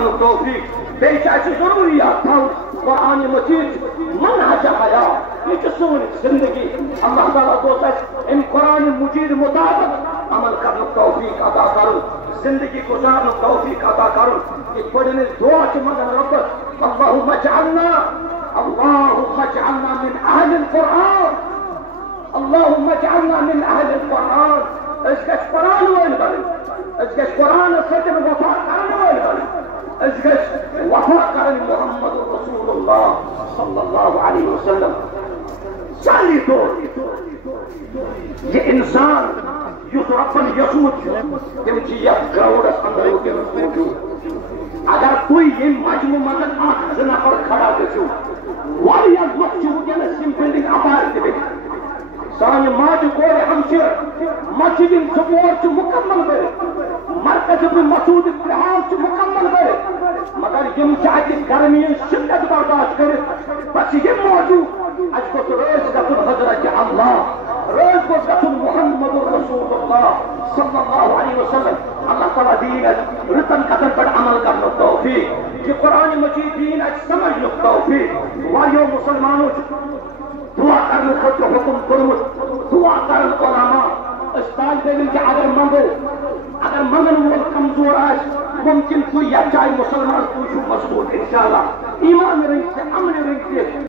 کرنے توفیق بیچ ضروریات تھا قرآن مجید منہج حیات یہ سون زندگی اللہ تعالیٰ دوست ان قرآن مجید مطابق عمل کرنے توفیق عطا کرو زندگی گزارنے توفیق عطا کرو یہ پڑھنے دعا کے مدن رب اللہم اجعلنا من اہل القرآن اللہم اجعلنا من اہل القرآن اس گش قرآن وین بلن اس گش قرآن سجن وفا کرن وین بلن اس گش وفا کرن محمد رسول اللہ صلی اللہ علیہ وسلم چالی دور یہ انسان یس ربن یسود تم یک گراؤنڈس اندر موجود اگر کوئی یہ مجموع مگر آٹھ نفر کھڑا گھو واریاہ لوگ ونکس یم بلڈنگ اپار دے سان ماج کور ہمشیر مسجد سپور مکمل کر مرکز مسعود لحاظ مکمل کر مگر یم اتہ گرمی شدت برداشت کر بس یہ موجود اس کو روز گھن حضرت اللہ روز کو گھن محمد رسول اللہ صلی اللہ علیہ وسلم اللہ تعالیٰ دین رتن قدر پر عمل کرنے توفیق یہ قرآن مجید دین سمجھنے توفیق واریو مسلمانوں دعا کرنے خطر حکم کرمت دعا کرن علماء اس طالب علم کے اگر منگن وول کمزور آس ممکن کوئی یا چاہے مسلمان کوئی مضبوط انشاءاللہ ایمان رنگ سے امن رنگ سے